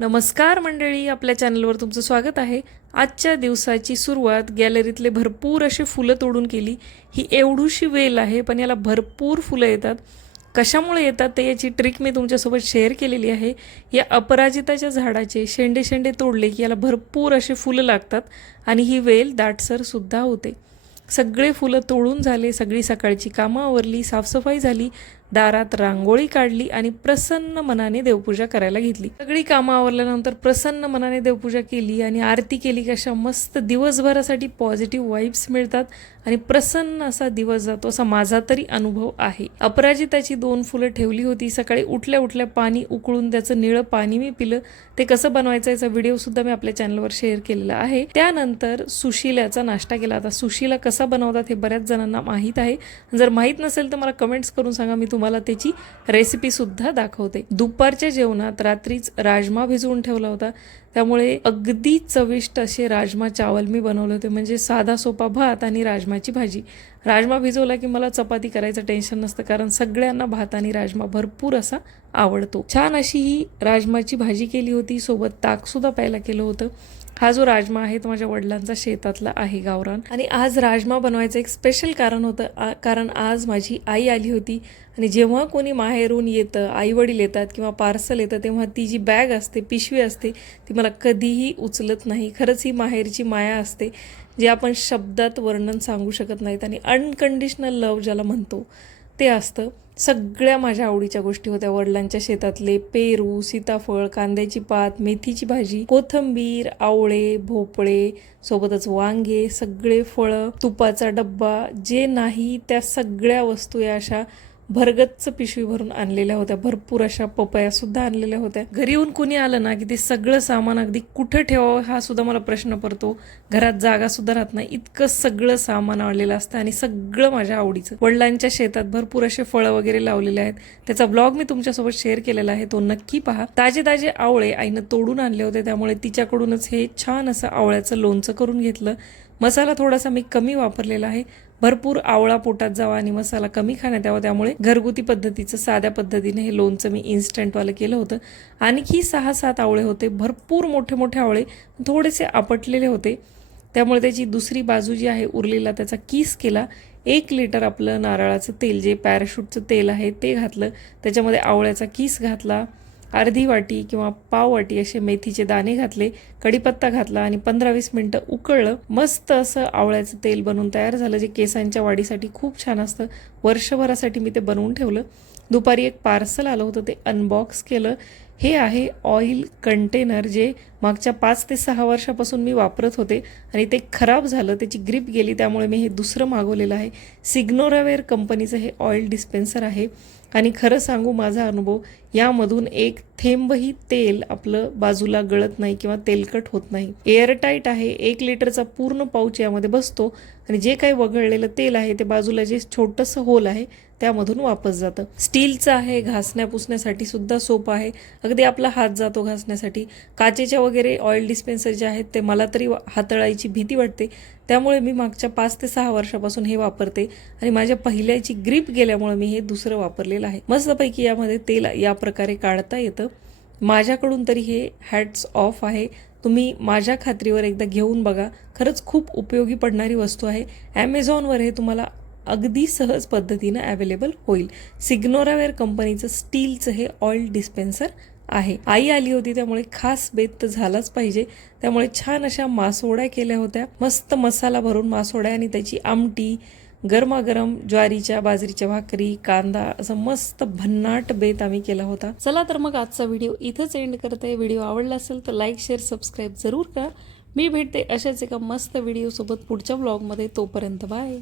नमस्कार मंडळी, आपल्या चॅनलवर तुमचं स्वागत आहे। आजच्या दिवसाची सुरुवात गॅलरीतले भरपूर असे फुलं तोडून केली। ही एवढूशी वेल आहे, पण याला भरपूर फुलं येतात। कशामुळे येतात ते याची ट्रिक मी तुमच्यासोबत शेअर केलेली आहे। या अपराजिताच्या झाडाचे शेंडे शेंडे तोडले की याला भरपूर असे फुलं लागतात आणि ही वेल दाटसर सुद्धा होते। सगळे फुलं तोडून झाले, सगळी सकाळची कामं आवरली, साफसफाई झाली, दारात रांगोळी काढली आणि प्रसन्न मनाने देवपूजा करायला घेतली। सगळी कामं आवरल्यानंतर प्रसन्न मनाने देवपूजा केली आणि आरती केली। कशा मस्त दिवसभरासाठी पॉझिटिव्ह वाइब्स मिळतात आणि प्रसन्न असा दिवस जातो, असा माझा तरी अनुभव आहे। अपराजिताची 2 फुलं ठेवली होती। सकाळी उठल्या उठल्या पाणी उकळून त्याचं निळं पाणी मी पिलं। ते कसं बनवायचं याचा व्हिडिओ सुद्धा मी आपल्या चॅनलवर शेअर केलेला आहे। त्यानंतर सुशिल्याचा नाश्ता केला। आता सुशिला कसा बनवतात हे बऱ्याच जणांना माहीत आहे। जर माहीत नसेल तर मला कमेंट्स करून सांगा, मी तुम्हाला त्याची रेसिपी सुद्धा दाखवते। दुपारच्या जेवणात रात्रीच राजमा भिजवून ठेवला होता, त्यामुळे अगदी चविष्ट असे राजमा चावल मी बनवले होते। म्हणजे साधा सोपा भात आणि राजमाची भाजी। राजमा भिजवला की मला चपाती करायचं टेन्शन नसतं, कारण सगळ्यांना भात आणि राजमा भरपूर असा आवडतो। छान अशी ही राजमाची भाजी केली होती, सोबत ताक सुद्धा प्यायला केलं होतं। हा जो राजमा आहे तो माझ्या वडिलांचा शेतातला आहे, गावरान। आणि आज राजमा बनवायचं एक स्पेशल कारण होतं, कारण आज माझी आई आली होती। आणि जेव्हा कोणी माहेरून येतं, आई वडील येतात किंवा पार्सल येतं, तेव्हा ती जी बॅग असते, पिशवी असते, ती मला कधीही उचलत नाही। खरंच ही माहेरची माया असते, जे आपण शब्दात वर्णन सांगू शकत नाहीत। आणि अनकंडिशनल लव ज्याला म्हणतो ते असतं। सगळ्या माझ्या आवडीच्या गोष्टी होत्या। वडिलांच्या शेतातले पेरू, सीताफळ, कांद्याची पात, मेथीची भाजी, कोथिंबीर, आवळे, भोपळे, सोबतच वांगे, सगळे फळं, तुपाचा डब्बा, जे नाही त्या सगळ्या वस्तू या अशा भरगच्च पिशवी भरून आणलेल्या होत्या। भरपूर अशा पपया सुद्धा आणलेल्या होत्या। घरी येऊन कुणी आलं ना की ते सगळं सामान अगदी कुठं ठेवावं हा सुद्धा मला प्रश्न पडतो। घरात जागा सुद्धा राहत नाही, इतकं सगळं सामान आणलेलं असतं आणि सगळं माझ्या आवडीचं। वडिलांच्या शेतात भरपूर असे फळं वगैरे लावलेले आहेत, त्याचा ब्लॉग मी तुमच्यासोबत शेअर केलेला आहे, तो नक्की पहा। ताजे ताजे आवळे आईनं तोडून आणले होते, त्यामुळे तिच्याकडूनच हे छान असं आवळ्याचं लोणचं करून घेतलं। मसाला थोडासा मी कमी वापरलेला आहे, भरपूर आवळा पोटात जावा आणि मसाला कमी खाण्यात यावा, त्यामुळे घरगुती पद्धतीचं साध्या पद्धतीने हे लोणचं मी इन्स्टंटवालं केलं होतं। आणखी 6-7 आवळे होते, भरपूर मोठे मोठे आवळे, थोडेसे आपटलेले होते, त्यामुळे त्याची दुसरी बाजू जी आहे उरलेला त्याचा किस केला। 1 लिटर आपलं नारळाचं तेल, जे पॅराशूटचं तेल आहे ते घातलं, त्याच्यामध्ये आवळ्याचा किस घातला, अर्धी वाटी किंवा पाव वाटी असे मेथीचे दाणे घातले, कढीपत्ता घातला आणि 15-20 मिनिटं उकळलं। मस्त असं आवळ्याचं तेल बनवून तयार झालं, जे केसांच्या वाढीसाठी खूप छान असतं। वर्षभरासाठी मी ते बनवून ठेवलं। दुपारी एक पार्सल आलं होतं, ते अनबॉक्स केलं। हे आहे ऑइल कंटेनर, जे मागच्या 5 ते 6 वर्षापासून मी वापरत होते आणि ते खराब झालं, त्याची ग्रिप गेली, त्यामुळे मी हे दुसरं मागवलेलं आहे। सिग्नोरावेर कंपनीचं हे ऑइल डिस्पेन्सर आहे आणि खरं सांगू माझा अनुभव, यामधून एक थेंबही तेल आपलं बाजूला गळत नाही किंवा तेलकट होत नाही। एअरटाईट आहे, 1 लिटरचा पूर्ण पाऊच यामध्ये बसतो आणि जे काही वगळलेलं तेल आहे ते बाजूला जे छोटंसं होल आहे त्यामधून वापस जातं। स्टीलचं आहे, घासण्या पुसण्यासाठी सुद्धा सोपं आहे, अगदी आपला हात जातो घासण्यासाठी। काचेच्या वगैरे ऑइल डिस्पेन्सर जे आहेत ते मला तरी हाताळायची भीती वाटते, त्यामुळे मी मागच्या 5 ते 6 वर्षापासून हे वापरते आणि माझ्या पहिल्याची ग्रिप गेल्यामुळे मी हे दुसरं वापरलेलं आहे। मस्तपैकी यामध्ये तेल या प्रकारे काढता येतं। माझ्याकडून तरी हे हॅट्स ऑफ आहे, तुम्ही माझ्या खात्रीवर एकदा घेऊन बघा, खरंच खूप उपयोगी पडणारी वस्तू आहे। ॲमेझॉनवर हे तुम्हाला अगदी सहज पद्धतीनं अवेलेबल होईल। सिग्नोरावेर कंपनीचं स्टीलचं हे ऑइल डिस्पेन्सर आहे। आई आली होती त्यामुळे खास बेत तर झालाच पाहिजे, त्यामुळे छान अशा मासोळ्या केल्या होत्या। मस्त मसाला भरून मासोळ्या आणि त्याची आमटी, गरमागरम ज्वारीच्या बाजरीच्या भाकरी, कांदा, असं मस्त भन्नाट बेत आम्ही केला होता। चला तर मग आजचा व्हिडिओ इथंच एंड करते। व्हिडिओ आवडला असेल तर लाईक, शेअर, सबस्क्राईब जरूर करा। मी भेटते अशाच एका मस्त व्हिडिओ सोबत पुढच्या ब्लॉगमध्ये, तोपर्यंत बाय।